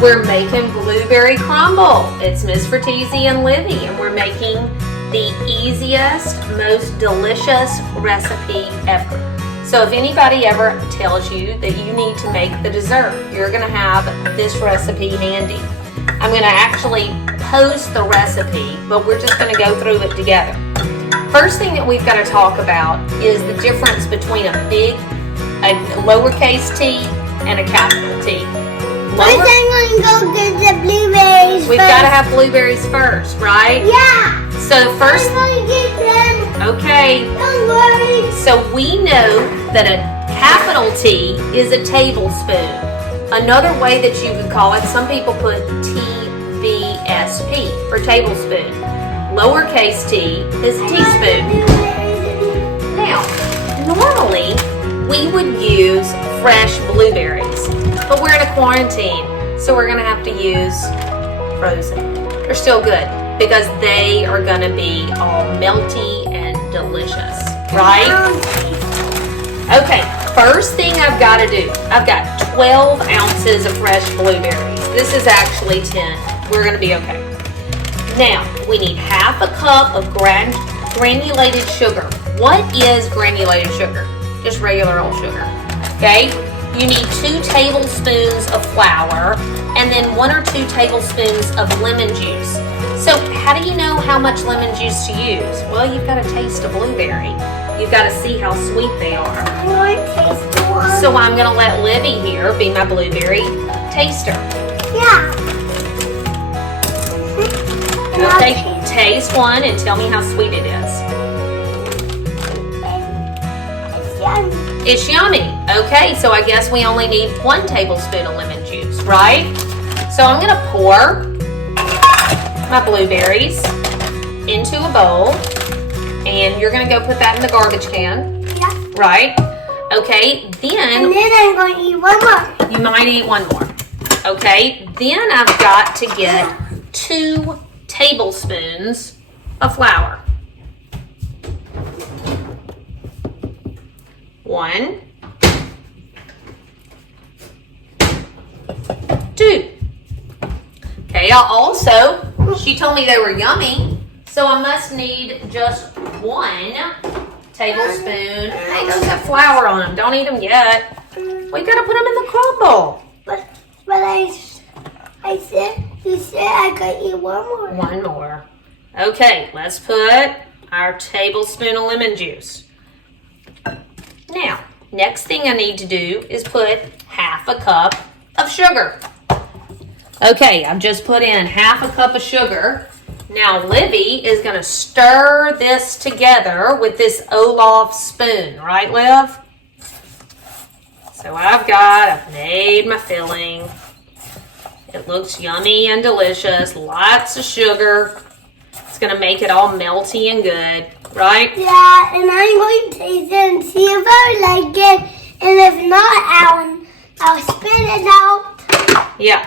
We're making blueberry crumble. It's Miss Fratesi and Livvy, and we're making the easiest, most delicious recipe ever. So if anybody ever tells you that you need to make the dessert, you're gonna have this recipe handy. I'm gonna actually post the recipe, but we're just gonna go through it together. First thing that we've got to talk about is the difference between a lowercase t and a capital T. First, I'm going to go get the blueberries. We've got to have blueberries first, right? Yeah. So first, I'm going to get them. Okay. Don't worry. So we know that a capital T is a tablespoon. Another way that you would call it, some people put TBSP for tablespoon. Lowercase t is a teaspoon. Now, normally we would use fresh blueberries, but we're in a quarantine, so we're gonna have to use frozen. They're still good because they are gonna be all melty and delicious, right? Okay, first thing I've got to do, I've got 12 ounces of fresh blueberries. This is actually 10. We're gonna be okay. Now, we need half a cup of granulated sugar. What is granulated sugar? Just regular old sugar, okay? You need 2 tablespoons of flour and then 1 or 2 tablespoons of lemon juice. So how do you know how much lemon juice to use? Well, you've got to taste a blueberry. You've got to see how sweet they are. I want to taste one. So I'm going to let Livvy here be my blueberry taster. Yeah. Okay, taste one and tell me how sweet it is. It's yummy. Okay, so I guess we only need 1 tablespoon of lemon juice, right? So I'm gonna pour my blueberries into a bowl, and you're gonna go put that in the garbage can. Yeah. Right? Okay, then... And then I'm going to eat one more. You might eat one more. Okay, then I've got to get 2 tablespoons of flour. 1, 2. Okay, she told me they were yummy, so I must need just 1 tablespoon. Hey, those have flour on them. Don't eat them yet. We gotta put them in the crumble. But you said I could eat one more. 1 more. Okay, let's put our tablespoon of lemon juice. Now, next thing I need to do is put half a cup of sugar. Okay, I've just put in half a cup of sugar. Now, Livvy is going to stir this together with this Olaf spoon. Right, Liv? So what I've made my filling. It looks yummy and delicious. Lots of sugar. It's going to make it all melty and good. Right? Yeah, and I'm going to taste it and see if I like it. And if not, I'll spit it out. Yeah.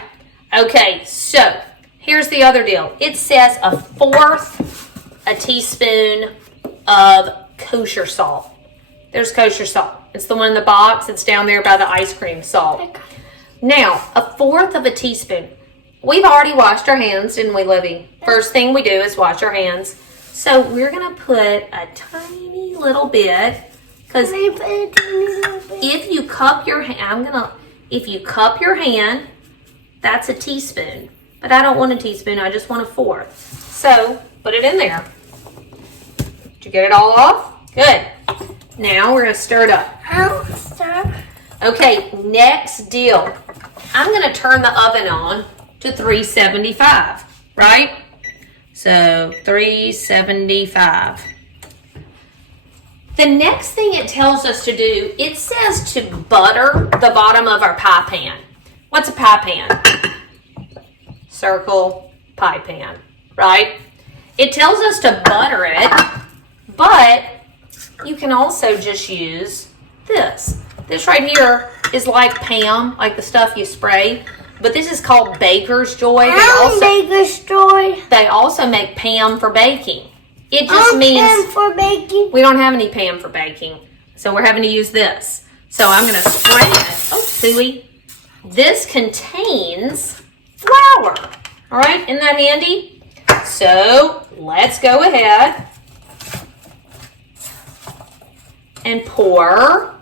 Okay, so here's the other deal. It says 1/4 teaspoon of kosher salt. There's kosher salt. It's the one in the box. It's down there by the ice cream salt. Now, 1/4 teaspoon. We've already washed our hands, didn't we, Livvy? First thing we do is wash our hands. So we're going to put a tiny little bit, because if you cup your hand, that's a teaspoon. But I don't want a teaspoon, I just want 1/4. So put it in there. Did you get it all off? Good. Now we're going to stir it up. I'll stir. Okay, next deal. I'm going to turn the oven on to 375, right? So 375. The next thing it tells us to do, it says to butter the bottom of our pie pan. What's a pie pan? Circle pie pan, right? It tells us to butter it, but you can also just use this. This right here is like Pam, like the stuff you spray. But this is called Baker's Joy. Baker's Joy. They also make Pam for baking. It just means Pam for baking. We don't have any Pam for baking, so we're having to use this. So I'm going to spray it. Oh, Suey. This contains flour. All right, isn't that handy? So let's go ahead and pour.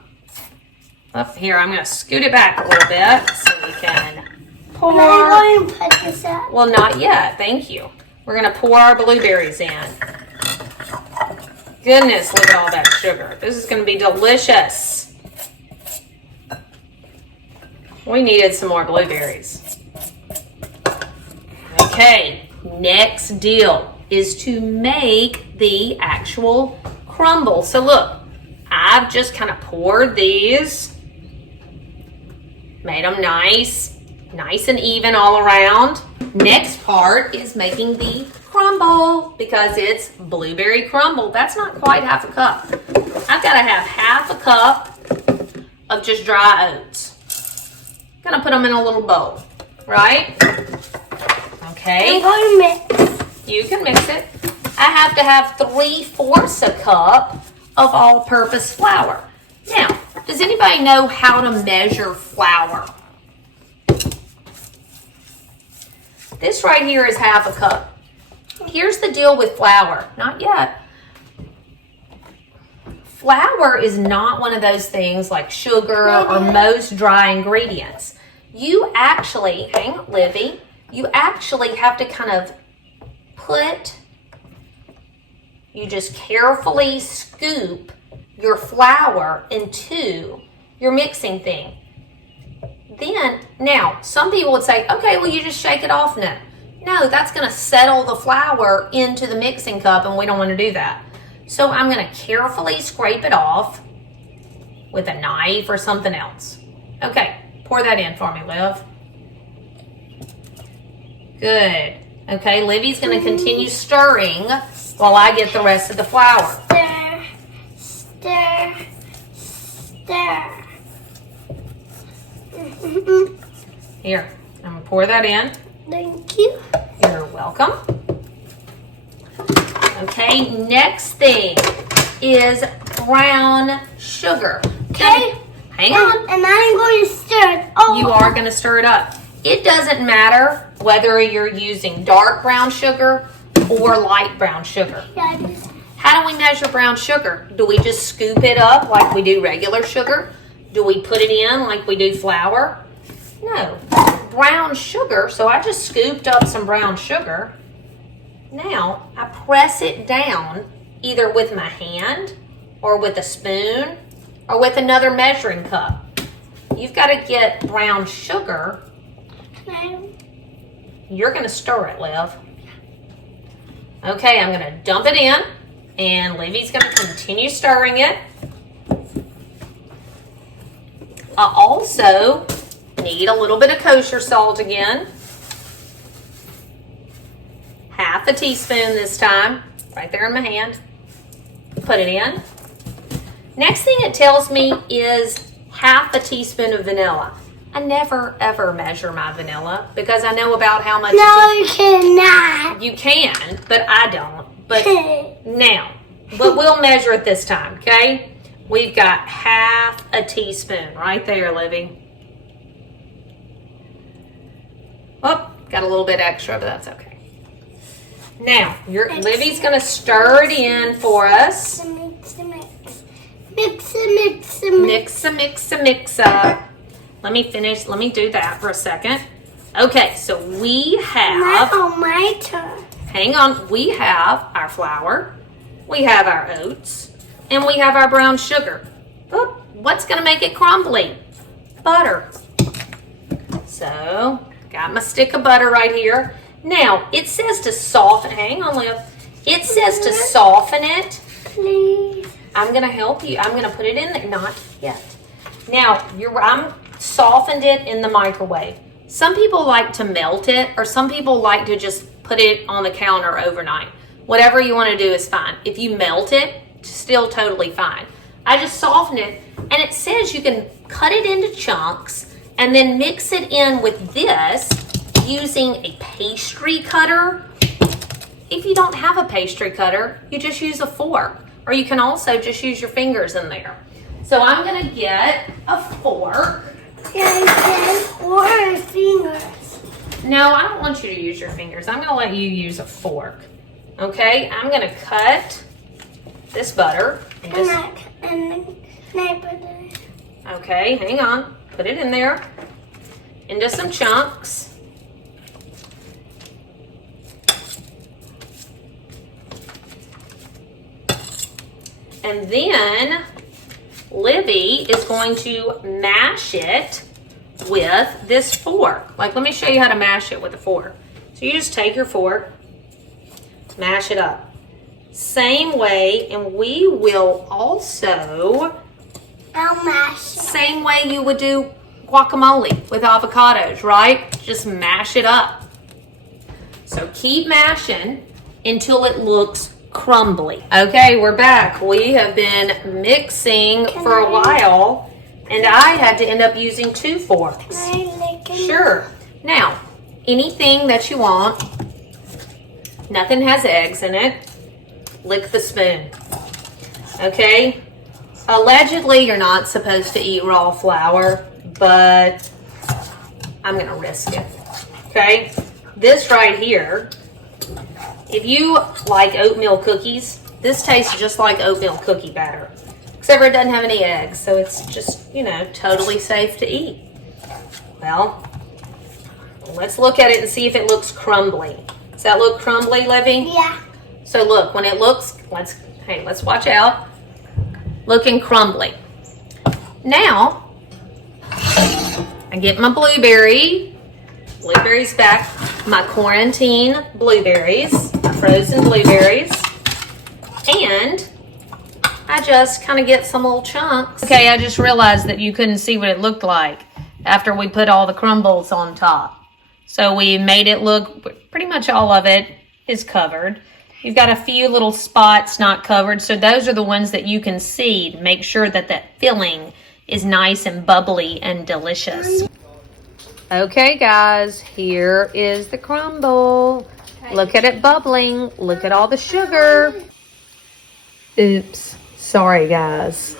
Up here, I'm going to scoot it back a little bit so we can pour. I'm going to put this up. Well, not yet. Thank you. We're going to pour our blueberries in. Goodness, look at all that sugar. This is going to be delicious. We needed some more blueberries. Okay, next deal is to make the actual crumble. So look, I've just kind of poured these, made them nice and even all around. Next part is making the crumble because it's blueberry crumble. That's not quite half a cup. I've got to have half a cup of just dry oats. Gonna put them in a little bowl, right? Okay. I'm going to mix. You can mix it. I have to have 3/4 a cup of all-purpose flour. Now, does anybody know how to measure flour? This right here is half a cup. Here's the deal with flour. Not yet. Flour is not one of those things like sugar or most dry ingredients. You actually, hang on, Livvy, you actually have to kind of you just carefully scoop your flour into your mixing thing. Then, now, some people would say, okay, well, you just shake it off. No, that's going to settle the flour into the mixing cup, and we don't want to do that. So I'm going to carefully scrape it off with a knife or something else. Okay, pour that in for me, Liv. Good. Okay, Livvy's going to continue stirring while I get the rest of the flour. Stir, stir, stir. Here, I'm going to pour that in. Thank you. You're welcome. Okay, next thing is brown sugar. Okay. Hang on. And I'm going to stir it over. You are going to stir it up. It doesn't matter whether you're using dark brown sugar or light brown sugar. How do we measure brown sugar? Do we just scoop it up like we do regular sugar? Do we put it in like we do flour? No. Brown sugar, so I just scooped up some brown sugar. Now, I press it down either with my hand or with a spoon or with another measuring cup. You've got to get brown sugar. You're going to stir it, Liv. Okay, I'm going to dump it in, and Livvy's going to continue stirring it. I also need a little bit of kosher salt again. Half a teaspoon this time, right there in my hand. Put it in. Next thing it tells me is half a teaspoon of vanilla. I never ever measure my vanilla because I know about how much. No, you cannot. You can, but I don't. But now, but we'll measure it this time, okay? We've got half a teaspoon right there, Livvy. Oh, got a little bit extra, but that's okay. Now, Livvy's going to stir it in for us. Mix up. Let me do that for a second. Okay, so we have... Now my turn. Hang on. We have our flour. We have our oats. And we have our brown sugar. Oh, what's going to make it crumbly? Butter. So, got my stick of butter right here. Now, it says to soften. Hang on, Liv. It says to soften it. Please. I'm going to help you. I'm going to put it in there. Not yet. Now, I'm softened it in the microwave. Some people like to melt it, or some people like to just put it on the counter overnight. Whatever you want to do is fine. If you melt it, still totally fine. I just soften it, and it says you can cut it into chunks and then mix it in with this using a pastry cutter. If you don't have a pastry cutter, you just use a fork, or you can also just use your fingers in there. So I'm going to get a fork. Or fingers. No, I don't want you to use your fingers. I'm gonna let you use a fork. Okay, I'm gonna cut this butter. Okay, hang on. Put it in there into some chunks. And then Livvy is going to mash it with this fork. Like, let me show you how to mash it with a fork. So you just take your fork, mash it up. Same way, and we will also, I'll mash it. same way you would do guacamole with avocados, right? Just mash it up. So keep mashing until it looks crumbly. Okay, we're back. We have been mixing for a while, and I had to end up using 2 forks. Sure. Now, anything that you want, nothing has eggs in it, lick the spoon. Okay? Allegedly, you're not supposed to eat raw flour, but I'm gonna risk it. Okay? This right here, if you like oatmeal cookies, this tastes just like oatmeal cookie batter. Except for it doesn't have any eggs, so it's just, you know, totally safe to eat. Well, let's look at it and see if it looks crumbly. Does that look crumbly, Livvy? Yeah. So look, when it looks, let's watch out. Looking crumbly. Now, I get my blueberries back, my quarantine blueberries, my frozen blueberries, and I just kind of get some little chunks. Okay, I just realized that you couldn't see what it looked like after we put all the crumbles on top. So we made it look, pretty much all of it is covered. You've got a few little spots not covered, so those are the ones that you can see to make sure that that filling is nice and bubbly and delicious. Okay, guys, here is the crumble. Look at it bubbling. Look at all the sugar. Oops. Sorry, guys.